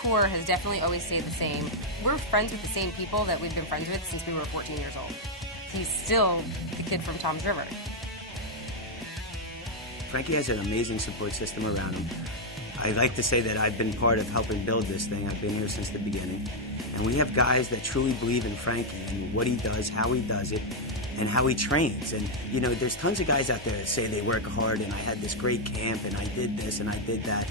core has definitely always stayed the same. We're friends with the same people that we've been friends with since we were 14 years old. He's still the kid from Tom's River. Frankie has an amazing support system around him. I like to say that I've been part of helping build this thing. I've been here since the beginning. And we have guys that truly believe in Frankie and what he does, how he does it, and how he trains. And, you know, there's tons of guys out there that say they work hard and I had this great camp and I did this and I did that.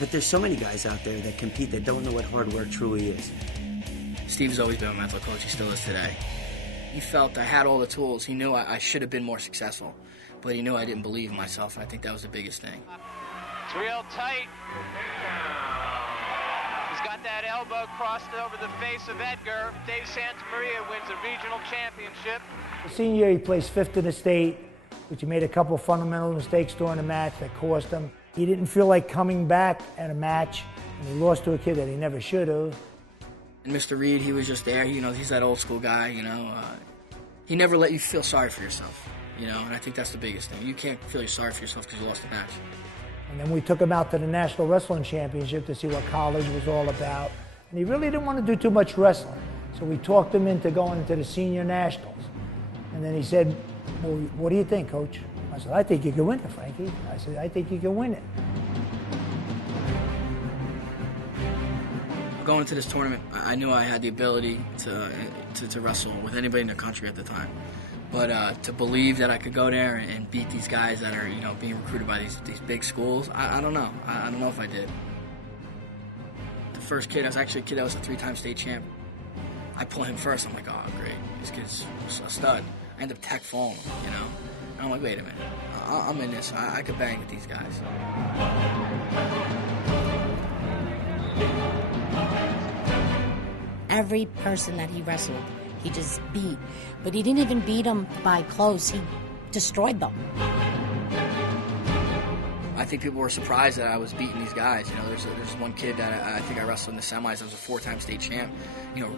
But there's so many guys out there that compete that don't know what hard work truly is. Steve's always been my mental coach. He still is today. He felt I had all the tools. He knew I should have been more successful, but he knew I didn't believe in myself, and I think that was the biggest thing. It's real tight. He's got that elbow crossed over the face of Edgar. Dave Santamaria wins a regional championship. The senior year, he placed fifth in the state, but he made a couple fundamental mistakes during the match that cost him. He didn't feel like coming back at a match, and he lost to a kid that he never should have. And Mr. Reed, he was just there. You know, he's that old school guy, he never let you feel sorry for yourself, and I think that's the biggest thing. You can't feel sorry for yourself because you lost the match. And then we took him out to the National Wrestling Championship to see what college was all about. And he really didn't want to do too much wrestling. So we talked him into going into the senior nationals. And then he said, well, what do you think, Coach? I said, I think you can win it, Frankie. I said, I think you can win it. Going into this tournament, I knew I had the ability to wrestle with anybody in the country at the time. But to believe that I could go there and beat these guys that are, being recruited by these big schools, I don't know. I don't know if I did. The first kid, I was actually a kid that was a 3-time state champ. I pull him first. I'm like, oh, great. This kid's a stud. I end up tech falling, And I'm like, wait a minute. I'm in this. I could bang with these guys. Every person that he wrestled, he just beat. But he didn't even beat them by close. He destroyed them. I think people were surprised that I was beating these guys. There's one kid that I think I wrestled in the semis. I was a 4-time state champ.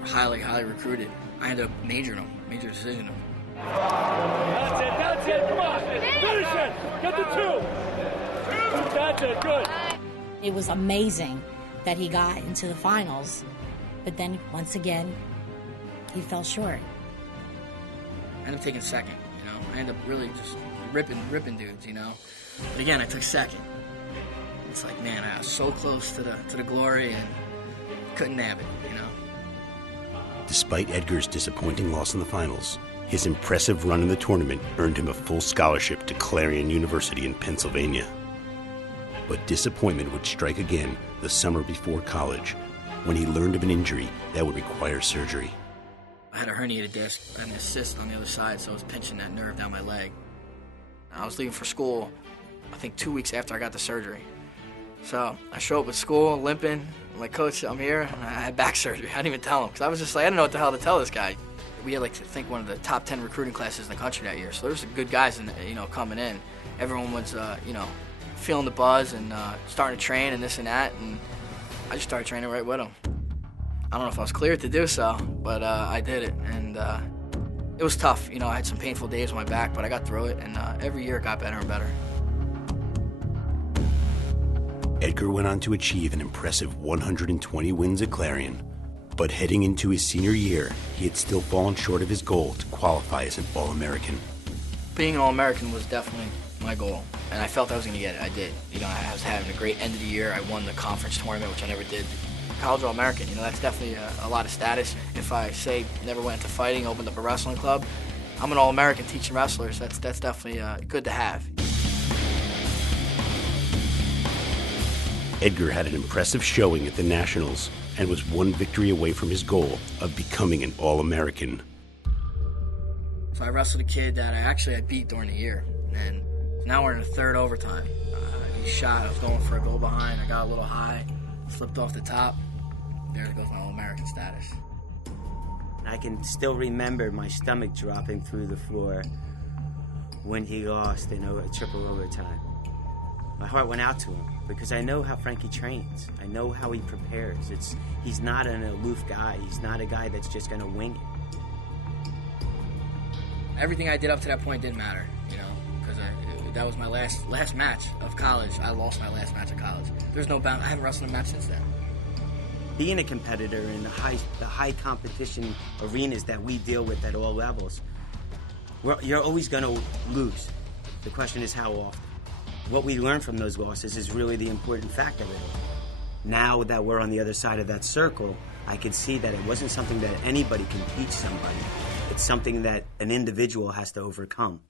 Highly, highly recruited. I ended up majoring him, major decision him. That's it, come on. Finish it, get the 2. That's it, good. It was amazing that he got into the finals. But then, once again, he fell short. I ended up taking second, I ended up really just ripping dudes, But again, I took second. It's like, man, I was so close to the glory and couldn't nab it, Despite Edgar's disappointing loss in the finals, his impressive run in the tournament earned him a full scholarship to Clarion University in Pennsylvania. But disappointment would strike again the summer before college, when he learned of an injury that would require surgery. I had a herniated disc and a cyst on the other side, so I was pinching that nerve down my leg. I was leaving for school, I think 2 weeks after I got the surgery. So I show up at school limping. I'm like, Coach, I'm here, and I had back surgery. I didn't even tell him, because I was just like, I didn't know what the hell to tell this guy. We had, I think, one of the top 10 recruiting classes in the country that year, so there was some good guys, coming in. Everyone was, feeling the buzz and starting to train and this and that, and I just started training right with him. I don't know if I was cleared to do so, but I did it, and it was tough. I had some painful days on my back, but I got through it, and every year it got better and better. Edgar went on to achieve an impressive 120 wins at Clarion, but heading into his senior year, he had still fallen short of his goal to qualify as an All-American. Being an All-American was definitely my goal, and I felt I was going to get it. I did. I was having a great end of the year. I won the conference tournament, which I never did. College All-American, that's definitely a lot of status. If I say never went into fighting, opened up a wrestling club, I'm an All-American teaching wrestlers. That's definitely good to have. Edgar had an impressive showing at the Nationals and was one victory away from his goal of becoming an All-American. So I wrestled a kid that I beat during the year, and now we're in the third overtime. He shot, I was going for a goal behind, I got a little high, slipped off the top. There goes my All-American status. I can still remember my stomach dropping through the floor when he lost in a triple overtime. My heart went out to him because I know how Frankie trains. I know how he prepares. He's not an aloof guy. He's not a guy that's just going to wing it. Everything I did up to that point didn't matter, because that was my last match of college. I lost my last match of college. There's no bound. I haven't wrestled a match since then. being a competitor in the high competition arenas that we deal with at all levels, you're always going to lose. The question is how often. What we learn from those losses is really the important fact of it. Now that we're on the other side of that circle, I can see that it wasn't something that anybody can teach somebody. It's something that an individual has to overcome.